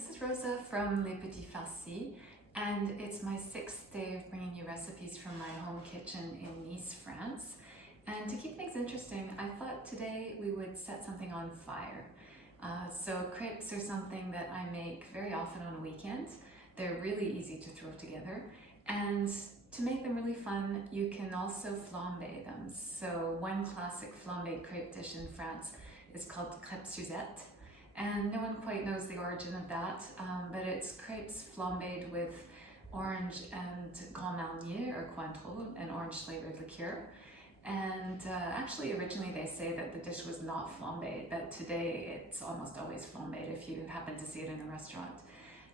this is Rosa from Les Petits Farcis, and it's my 6th day of bringing you recipes from my home kitchen in Nice, France. And to keep things interesting, I thought today we would set something on fire. So crepes are something that I make very often on a weekend. They're really easy to throw together, and to make them really fun, you can also flambe them. So one classic flambéed crepe dish in France is called crepes Suzette. And no one quite knows the origin of that, but it's crepes flambéed with orange and Grand Marnier or Cointreau, an orange flavored liqueur. And actually originally they say that the dish was not flambéed, but today it's almost always flambéed if you happen to see it in a restaurant.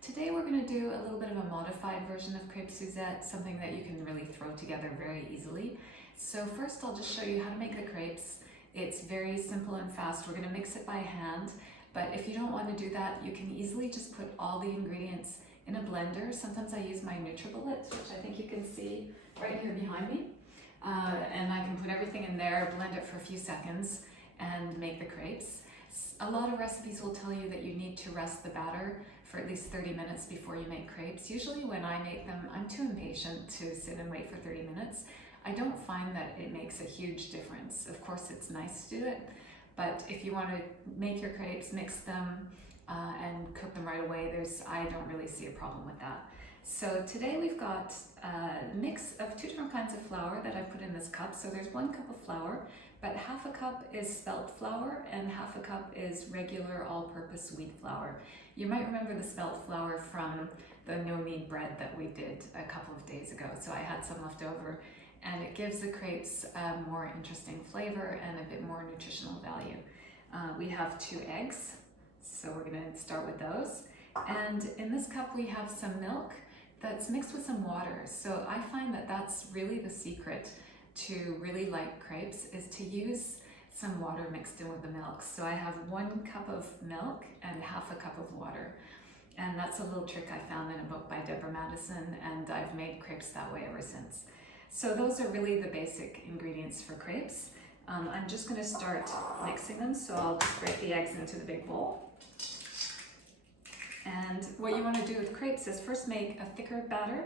Today we're going to do a little bit of a modified version of crepes Suzette, something that you can really throw together very easily. So first I'll just show you how to make the crepes. It's very simple and fast. We're going to mix it by hand. But if you don't want to do that, you can easily just put all the ingredients in a blender. Sometimes I use my NutriBullets, which I think you can see right here behind me. And I can put everything in there, blend it for a few seconds, and make the crepes. A lot of recipes will tell you that you need to rest the batter for at least 30 minutes before you make crepes. Usually when I make them, I'm too impatient to sit and wait for 30 minutes. I don't find that it makes a huge difference. Of course, it's nice to do it. But if you want to make your crepes, mix them and cook them right away, I don't really see a problem with that. So today we've got a mix of 2 different kinds of flour that I've put in this cup. So there's 1 cup of flour, but half a cup is spelt flour and half a cup is regular all-purpose wheat flour. You might remember the spelt flour from the no-knead bread that we did a couple of days ago. So I had some left over, and it gives the crepes a more interesting flavor and a bit more nutritional value. We have 2 eggs, so we're going to start with those. And in this cup we have some milk that's mixed with some water. So I find that that's really the secret to really like crepes, is to use some water mixed in with the milk. So I have 1 cup of milk and half a cup of water. And that's a little trick I found in a book by Deborah Madison, and I've made crepes that way ever since. So those are really the basic ingredients for crepes. I'm just going to start mixing them, so I'll just break the eggs into the big bowl. And what you want to do with crepes is first make a thicker batter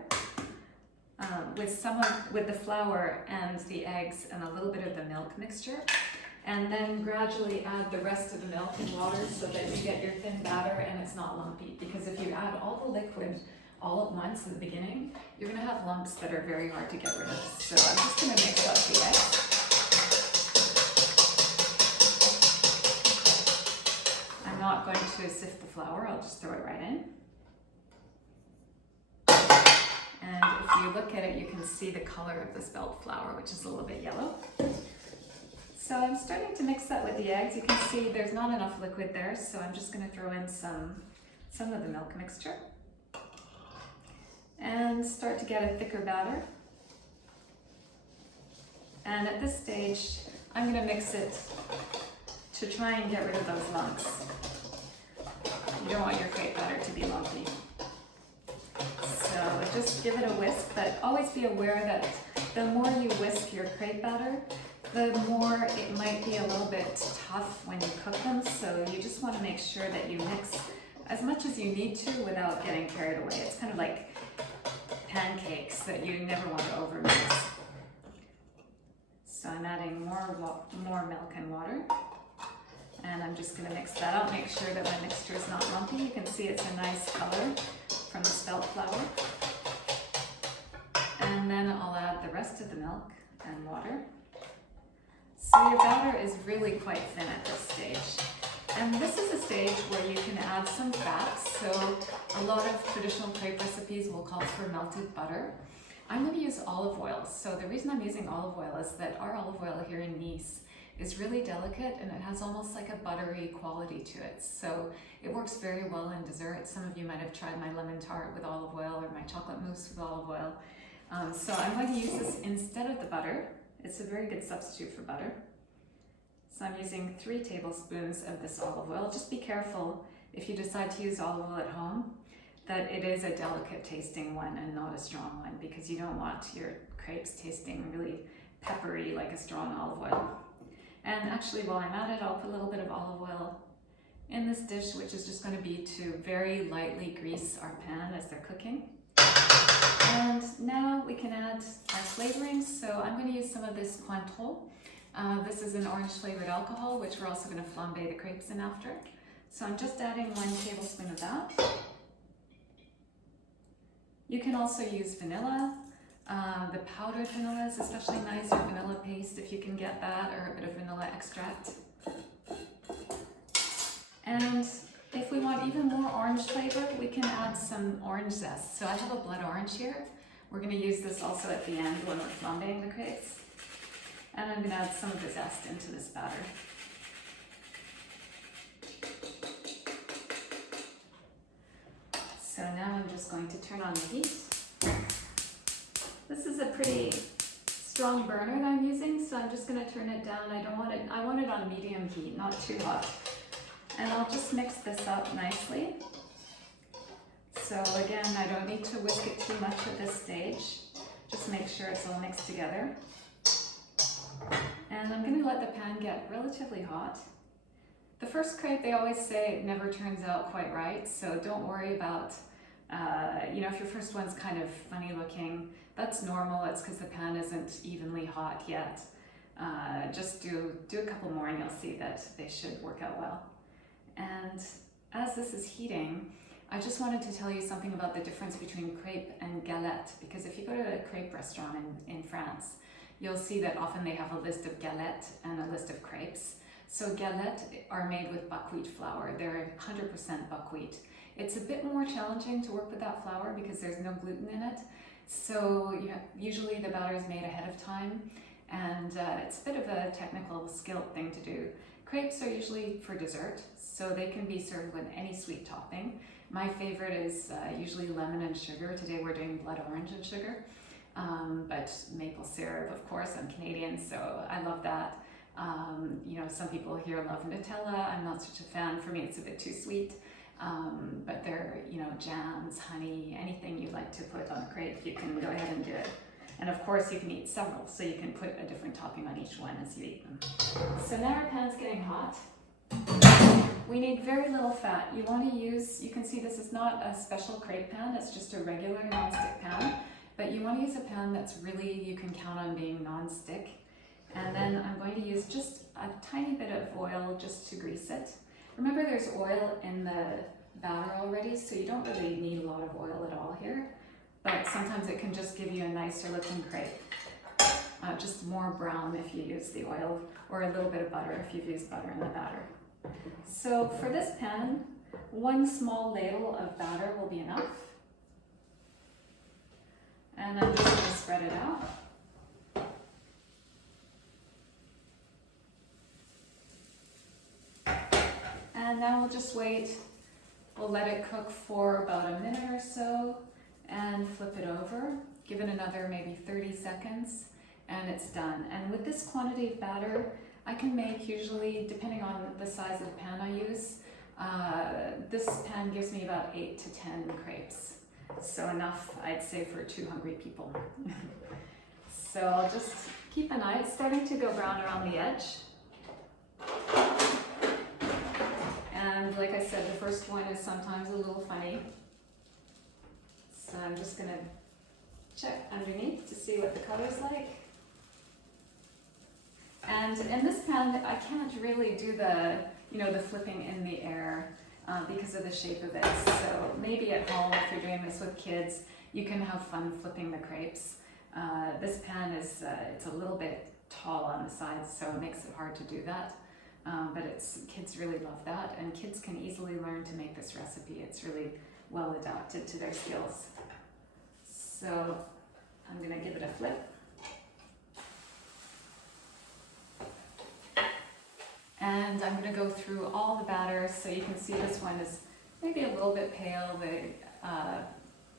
with the flour and the eggs and a little bit of the milk mixture, and then gradually add the rest of the milk and water so that you get your thin batter and it's not lumpy. Because if you add all the liquid all at once in the beginning, you're going to have lumps that are very hard to get rid of. So I'm just going to mix up the eggs. I'm not going to sift the flour, I'll just throw it right in. And if you look at it, you can see the color of the spelt flour, which is a little bit yellow. So I'm starting to mix that with the eggs. You can see there's not enough liquid there, so I'm just going to throw in some of the milk mixture and start to get a thicker batter. And at this stage, I'm going to mix it to try and get rid of those lumps. You don't want your crepe batter to be lumpy. So just give it a whisk, but always be aware that the more you whisk your crepe batter, the more it might be a little bit tough when you cook them. So you just want to make sure that you mix as much as you need to without getting carried away. It's kind of like pancakes that you never want to overmix. So I'm adding more milk and water. And I'm just going to mix that out, make sure that my mixture is not lumpy. You can see it's a nice color from the spelt flour. And then I'll add the rest of the milk and water. So your batter is really quite thin at this stage. And this is a stage where you can add some fats. So a lot of traditional crepe recipes will call for melted butter. I'm going to use olive oil. So the reason I'm using olive oil is that our olive oil here in Nice is really delicate, and it has almost like a buttery quality to it. So it works very well in dessert. Some of you might have tried my lemon tart with olive oil or my chocolate mousse with olive oil. So I'm going to use this instead of the butter. It's a very good substitute for butter. So I'm using 3 tablespoons of this olive oil. Just be careful if you decide to use olive oil at home that it is a delicate tasting one and not a strong one, because you don't want your crepes tasting really peppery like a strong olive oil. And actually, while I'm at it, I'll put a little bit of olive oil in this dish, which is just going to be to very lightly grease our pan as they're cooking. And now we can add our flavorings. So I'm going to use some of this Cointreau. This is an orange flavored alcohol, which we're also going to flambe the crepes in after. So I'm just adding 1 tablespoon of that. You can also use vanilla. The powdered vanilla is especially nice, or vanilla paste if you can get that, or a bit of vanilla extract. And if we want even more orange flavor, we can add some orange zest. So I have a blood orange here. We're going to use this also at the end when we're flambeing the crepes. And I'm going to add some of the zest into this batter. So now I'm just going to turn on the heat. This is a pretty strong burner that I'm using, so I'm just going to turn it down. I want it on medium heat, not too hot. And I'll just mix this up nicely. So again, I don't need to whisk it too much at this stage. Just make sure it's all mixed together. And I'm going to let the pan get relatively hot. The first crepe, they always say it never turns out quite right, so don't worry about, if your first one's kind of funny looking, that's normal. It's because the pan isn't evenly hot yet. Just do a couple more and you'll see that they should work out well. And as this is heating, I just wanted to tell you something about the difference between crepe and galette, because if you go to a crepe restaurant in France, you'll see that often they have a list of galettes and a list of crepes. So galettes are made with buckwheat flour. They're 100% buckwheat. It's a bit more challenging to work with that flour because there's no gluten in it. So usually the batter is made ahead of time, and it's a bit of a technical skill thing to do. Crepes are usually for dessert, so they can be served with any sweet topping. My favorite is usually lemon and sugar. Today we're doing blood orange and sugar, but maple syrup, of course. I'm Canadian, so I love that. Some people here love Nutella. I'm not such a fan. For me, it's a bit too sweet. But they're, jams, honey, anything you like to put on a crepe, you can go ahead and do it. And of course, you can eat several, so you can put a different topping on each one as you eat them. So now our pan's getting hot. We need very little fat. You want to use, you can see this is not a special crepe pan, it's just a regular non-stick pan. But you want to use a pan that's really, you can count on being non-stick. And then I'm going to use just a tiny bit of oil just to grease it. Remember, there's oil in the batter already, so you don't really need a lot of oil at all here. But sometimes it can just give you a nicer looking crepe. Just more brown if you use the oil, or a little bit of butter if you've used butter in the batter. So for this pan, 1 small ladle of batter will be enough. And I'm just going to spread it out. And now we'll just wait. We'll let it cook for about a minute or so and flip it over. Give it another maybe 30 seconds and it's done. And with this quantity of batter, I can make usually, depending on the size of the pan I use, this pan gives me about 8 to 10 crepes. So enough, I'd say, for 2 hungry people. So I'll just keep an eye. It's starting to go brown around the edge. And like I said, the first one is sometimes a little funny. So I'm just going to check underneath to see what the color's like. And in this pan, I can't really do the, the flipping in the air because of the shape of it. So maybe at home, if you're doing this with kids, you can have fun flipping the crepes. This pan is, it's a little bit tall on the sides, so it makes it hard to do that. But kids really love that, and kids can easily learn to make this recipe. It's really well adapted to their skills. So I'm going to give it a flip. And I'm going to go through all the batter, so you can see this one is maybe a little bit pale. The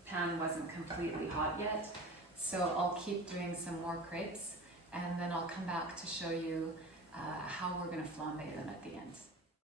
pan wasn't completely hot yet, so I'll keep doing some more crepes, and then I'll come back to show you how we're going to flambe them at the end.